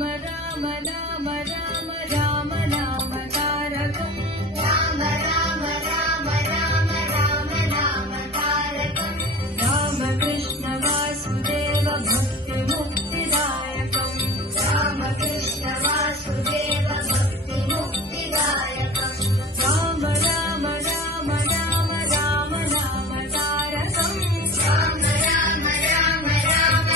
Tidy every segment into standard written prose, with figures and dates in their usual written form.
राम राम राम राम राम नाम तारकम् राम राम राम राम राम नाम तारकम् राम कृष्ण वासुदेव भक्ति मुक्तिदायकम् राम कृष्ण वासुदेव भक्ति मुक्तिदायकम् राम राम राम राम राम नाम तारकम् राम राम राम राम राम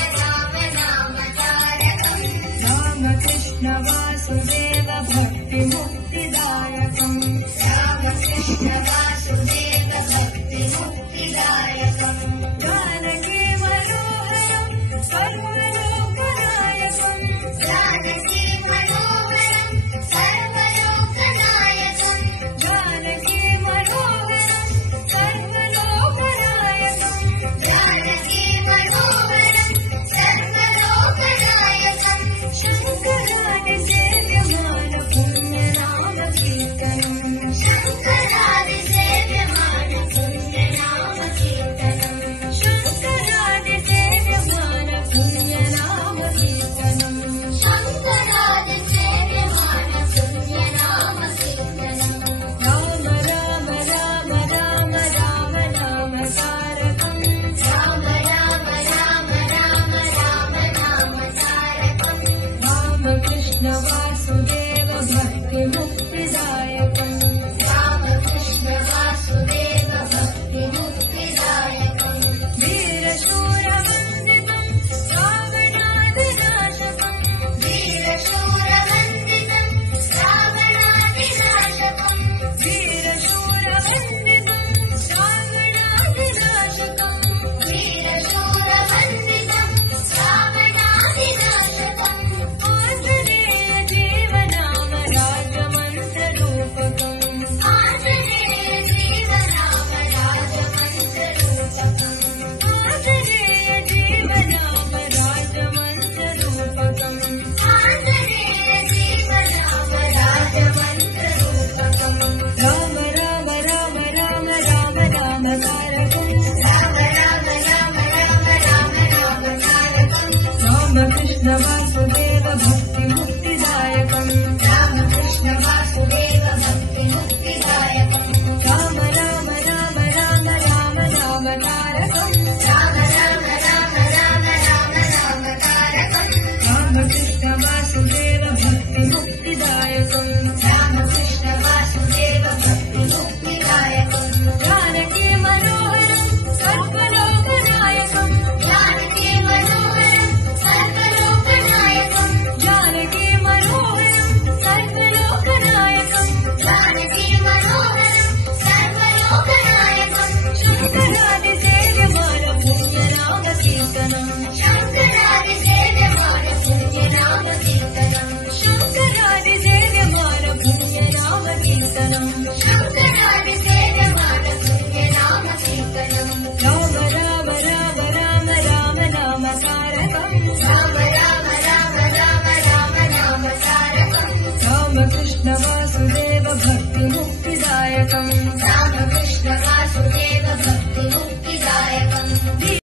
नाम तारकम् राम कृष्ण वासुदेव भक्ति मुक्तिदायकम् राम कृष्ण वासुदेव भक्ति मुक्तिदायकम् जानकी मनोहरम् सर्वलोकनायकम् जानकी मनोहरम् सर्वलोकनायकम् जानकी मनोहरम् सर्वलोकनायकम् जानकी मनोहरम् सर्वलोकनायकम् शङ्करादि सेव्यमान पुण्यनाम कीर्तनम् शङ्करादि सेव्यमान पुण्यनाम कीर्तनम् शङ्करादि सेव्यमान पुण्यनाम कीर्तनम् शङ्करादि सेव्यमान पुण्यनाम कीर्तनम् राम राम राम राम राम नाम तारकम् राम राम राम राम राम नाम तारकम् राम कृष्ण वासुदेव भक्ति मुक्तिदायकम् राम कृष्ण वासुदेव भक्ति मुक्तिदायकम् वीरशूरवन्दितम् रावणादिनाशकम् वीरशूरवन्दितम् रावणादिनाशकम् वीरशूरवन्दितम् रावणादिनाशकम् वीरशूरवन्दितम् रावणादिनाशकम् आञ्जनेय जीवनाम राजमन्त्ररूपकम् आञ्जनेय जीवनाम राजमन्त्ररूपकम् आञ्जनेय जीवनाम राजमन्त्ररूपकम् आञ्जनेय जीवनाम राजमन्त्ररूपकम् राम राम राम राम राम राम तारकम् राम राम राम राम राम राम तारकम् राम कृष्ण वासुदेव